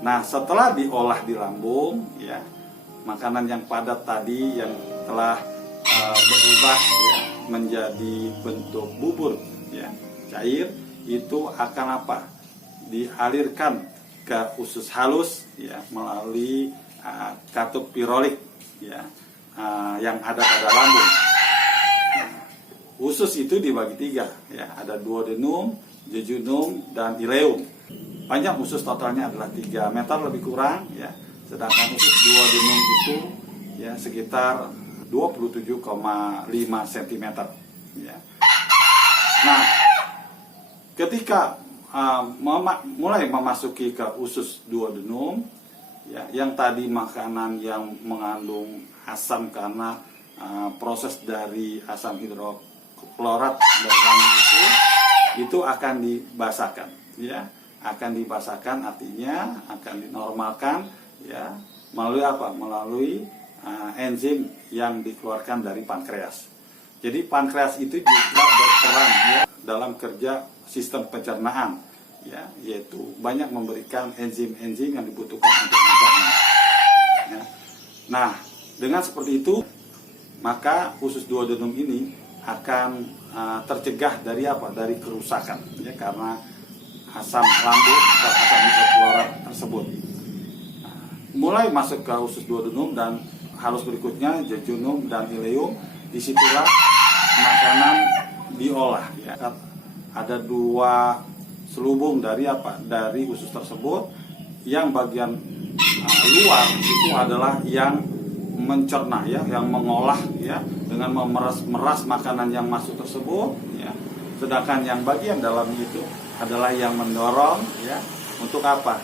Nah, setelah diolah di lambung, ya, makanan yang padat tadi yang telah berubah ya, menjadi bentuk bubur, ya, cair, itu akan apa? Dialirkan ke usus halus, ya, melalui katup pirolik, ya, yang ada pada lambung. Usus itu dibagi tiga, ya, ada duodenum, jejunum, dan ileum. Panjang usus totalnya adalah 3 meter lebih kurang, ya. Sedangkan usus duodenum itu ya sekitar 27,5 cm, ya. Nah, ketika mulai memasuki ke usus duodenum, ya, yang tadi makanan yang mengandung asam karena proses dari asam hidroklorat dari lambung itu akan dibasahkan, ya. Akan dibasahkan artinya akan dinormalkan, ya, melalui apa? Melalui enzim yang dikeluarkan dari pankreas. Jadi pankreas itu juga berperan, ya, dalam kerja sistem pencernaan, ya, yaitu banyak memberikan enzim-enzim yang dibutuhkan untuk mencerna. Ya. Nah, dengan seperti itu maka usus duodenum ini akan tercegah dari apa? Dari kerusakan, ya, karena asam lambung dan asam hidroklorat tersebut. Mulai masuk ke usus duodenum dan halus berikutnya jejunum dan ileum, disitulah makanan diolah, ya. Ada 2 selubung dari apa? Dari usus tersebut, yang bagian luar itu adalah yang mencerna, ya, yang mengolah, ya, dengan memeras makanan yang masuk tersebut, ya. Sedangkan yang bagian dalamnya itu adalah yang mendorong, ya, untuk apa?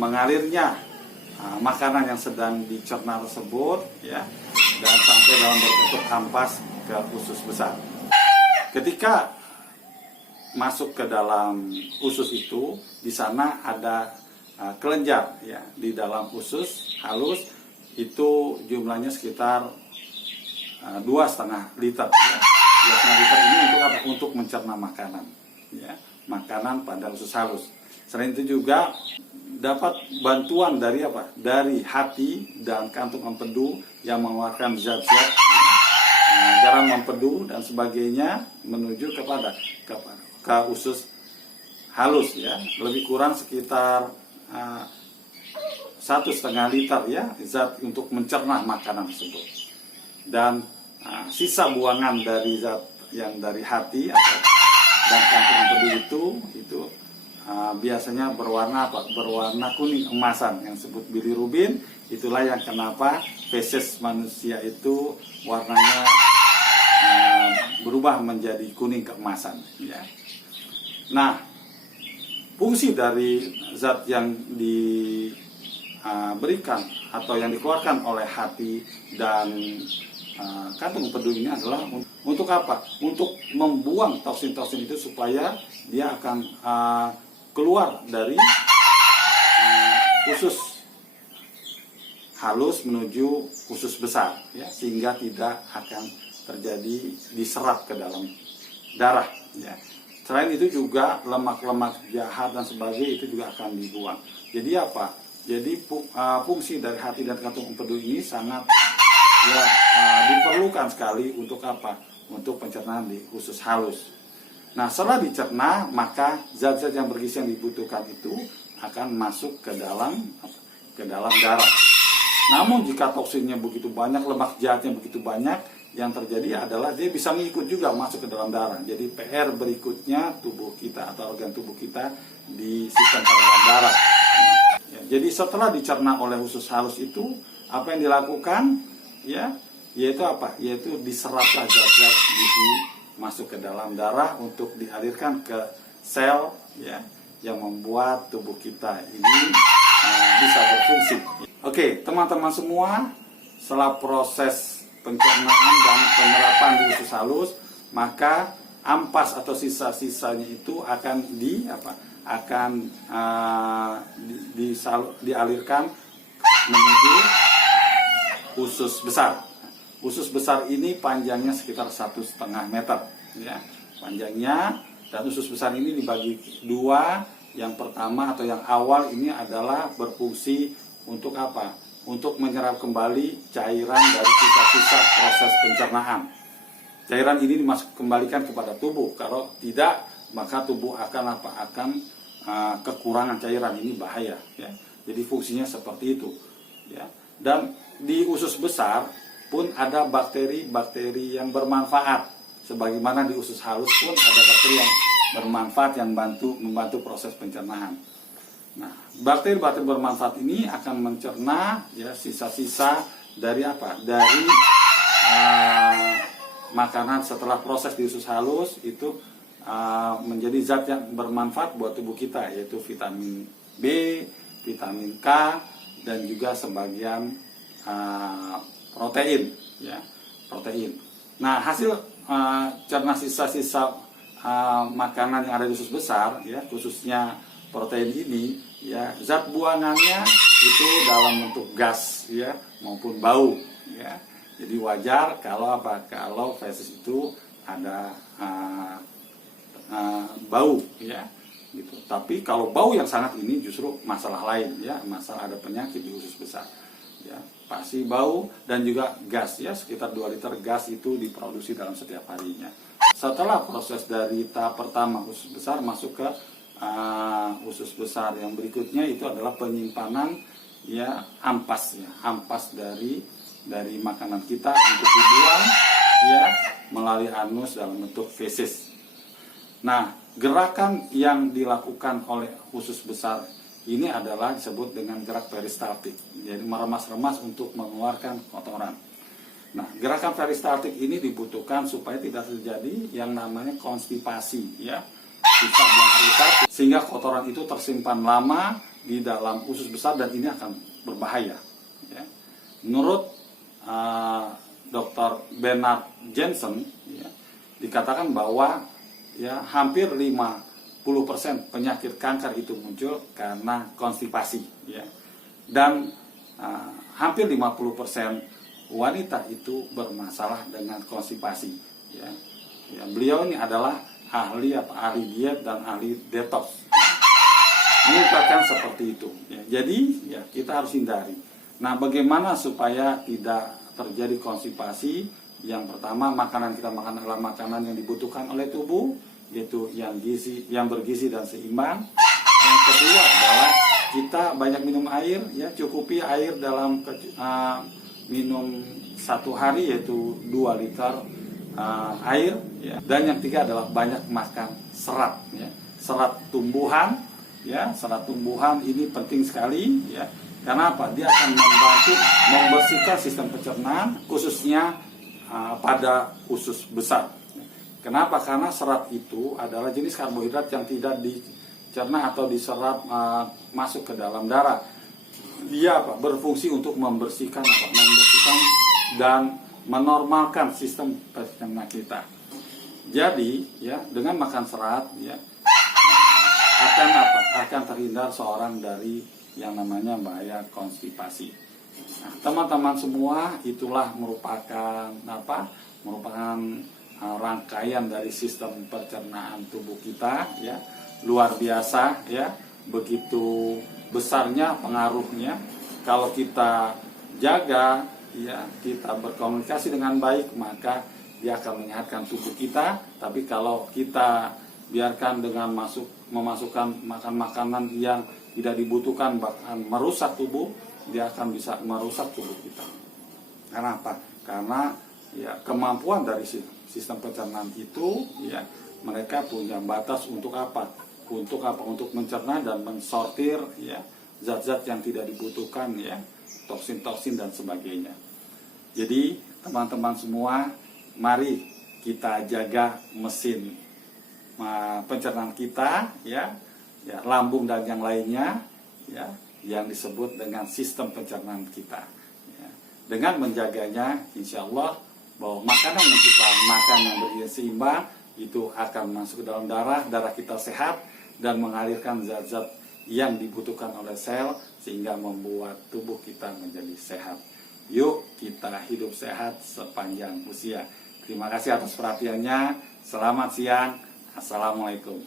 Mengalirnya makanan yang sedang dicerna tersebut, ya, dan sampai dalam bentuk ampas ke usus besar. Ketika masuk ke dalam usus itu, di sana ada kelenjar, ya, di dalam usus halus itu jumlahnya sekitar 2,5 liter, ya. 2,5 liter ini untuk apa? Untuk mencerna makanan, ya, makanan pada usus halus. Selain itu juga dapat bantuan dari apa? Dari hati dan kantung empedu yang mengeluarkan zat-zat, garam empedu dan sebagainya menuju ke usus halus, ya. Lebih kurang sekitar 1,5 liter, ya, zat untuk mencerna makanan tersebut. Dan sisa buangan dari zat yang dari hati dan kantung empedu itu biasanya berwarna apa? Berwarna kuning emasan yang disebut bilirubin. Itulah yang kenapa feses manusia itu warnanya berubah menjadi kuning keemasan, ya. Nah, fungsi dari zat yang diberikan atau yang dikeluarkan oleh hati dan kantung empedu ini adalah untuk apa? Untuk membuang toksin-toksin itu supaya dia akan keluar dari usus halus menuju usus besar, ya, sehingga tidak akan terjadi diserap ke dalam darah, ya. Selain itu juga lemak-lemak jahat dan sebagainya itu juga akan dibuang. Jadi apa? Jadi fungsi dari hati dan kantung empedu ini sangat, ya, diperlukan sekali untuk apa? Untuk pencernaan di usus halus. Nah, setelah dicerna, maka zat-zat yang bergizi yang dibutuhkan itu akan masuk ke dalam darah. Namun jika toksinnya begitu banyak, lemak jahatnya begitu banyak, yang terjadi adalah dia bisa mengikut juga masuk ke dalam darah. Jadi PR berikutnya tubuh kita atau organ tubuh kita di sistem peredaran darah. Ya, jadi setelah dicerna oleh usus halus itu, apa yang dilakukan, ya, yaitu apa? Yaitu diseraplah zat-zat gizi masuk ke dalam darah untuk dialirkan ke sel, ya, yang membuat tubuh kita ini bisa berfungsi. Oke, teman-teman semua, setelah proses pencernaan dan penerapan di usus halus, maka ampas atau sisa-sisanya itu akan dialirkan menuju usus besar. Usus besar ini panjangnya sekitar 1,5 meter, ya, panjangnya, dan usus besar ini dibagi 2, yang pertama atau yang awal ini adalah berfungsi untuk apa? Untuk menyerap kembali cairan dari sisa-sisa proses pencernaan. Cairan ini kembalikan kepada tubuh. Kalau tidak, maka tubuh akan apa? Akan kekurangan cairan. Ini bahaya. Ya. Jadi fungsinya seperti itu. Ya. Dan di usus besar pun ada bakteri-bakteri yang bermanfaat. Sebagaimana di usus halus pun ada bakteri yang bermanfaat yang membantu proses pencernaan. Nah, bakteri-bakteri bermanfaat ini akan mencerna ya sisa-sisa dari apa? Dari makanan setelah proses di usus halus itu menjadi zat yang bermanfaat buat tubuh kita, yaitu vitamin B, vitamin K, dan juga sebagian protein, ya, protein. Nah, hasil cerna sisa-sisa makanan yang ada di usus besar, ya, khususnya protein ini, ya, zat buangannya itu dalam bentuk gas, ya, maupun bau, ya. Jadi wajar kalau apa? Kalau feses itu ada bau, ya, gitu. Tapi kalau bau yang sangat ini justru masalah lain, ya, masalah ada penyakit di usus besar, ya, pasti bau dan juga gas, ya, sekitar 2 liter gas itu diproduksi dalam setiap harinya. Setelah proses dari tahap pertama usus besar masuk ke usus besar yang berikutnya itu adalah penyimpanan, ya, ampas, ya, ampas dari makanan kita untuk dibuang, ya, melalui anus dalam bentuk feses. Nah, gerakan yang dilakukan oleh usus besar ini adalah disebut dengan gerak peristaltik, jadi meremas-remas untuk mengeluarkan kotoran. Nah, gerakan peristaltik ini dibutuhkan supaya tidak terjadi yang namanya konstipasi, ya, sisa buang air besar, sehingga kotoran itu tersimpan lama di dalam usus besar dan ini akan berbahaya. Ya. Menurut Dr. Bernard Jensen, ya, dikatakan bahwa, ya, hampir 50% penyakit kanker itu muncul karena konstipasi, ya. Dan hampir 50% wanita itu bermasalah dengan konstipasi, ya. Ya, beliau ini adalah ahli diet dan ahli detox, mengungkapkan seperti itu, ya. Jadi, ya, kita harus hindari. Nah, bagaimana supaya tidak terjadi konstipasi? Yang pertama, makanan kita makan adalah makanan yang dibutuhkan oleh tubuh, yaitu yang bergizi dan seimbang. Yang kedua adalah kita banyak minum air, ya, cukupi air dalam minum satu hari yaitu 2 liter air, ya. Dan yang ketiga adalah banyak makan serat, ya. Serat tumbuhan, ya, serat tumbuhan ini penting sekali, ya. Karena apa? Dia akan membantu membersihkan sistem pencernaan khususnya pada usus besar. Kenapa? Karena serat itu adalah jenis karbohidrat yang tidak dicerna atau diserap masuk ke dalam darah. Dia apa? Berfungsi untuk membersihkan dan menormalkan sistem pencernaan kita. Jadi, ya, dengan makan serat, ya, akan terhindar seorang dari yang namanya bahaya konstipasi. Nah, teman-teman semua, itulah merupakan rangkaian dari sistem pencernaan tubuh kita, ya, luar biasa, ya, begitu besarnya pengaruhnya kalau kita jaga, ya, kita berkomunikasi dengan baik, maka dia akan menyehatkan tubuh kita. Tapi kalau kita biarkan dengan memasukkan makanan yang tidak dibutuhkan, bahkan merusak tubuh, dia akan bisa merusak tubuh kita. Karena apa? Karena, ya, kemampuan dari sistem pencernaan itu, ya, mereka punya batas untuk apa? Untuk mencerna dan mensortir, ya, zat-zat yang tidak dibutuhkan, ya, toksin-toksin dan sebagainya. Jadi teman-teman semua, mari kita jaga mesin pencernaan kita, ya, lambung dan yang lainnya, ya, yang disebut dengan sistem pencernaan kita. Ya. Dengan menjaganya, insya Allah bahwa makanan yang kita makan yang bergizi seimbang itu akan masuk ke dalam darah kita sehat dan mengalirkan zat-zat yang dibutuhkan oleh sel sehingga membuat tubuh kita menjadi sehat. Yuk kita hidup sehat sepanjang usia. Terima kasih atas perhatiannya. Selamat siang. Assalamualaikum.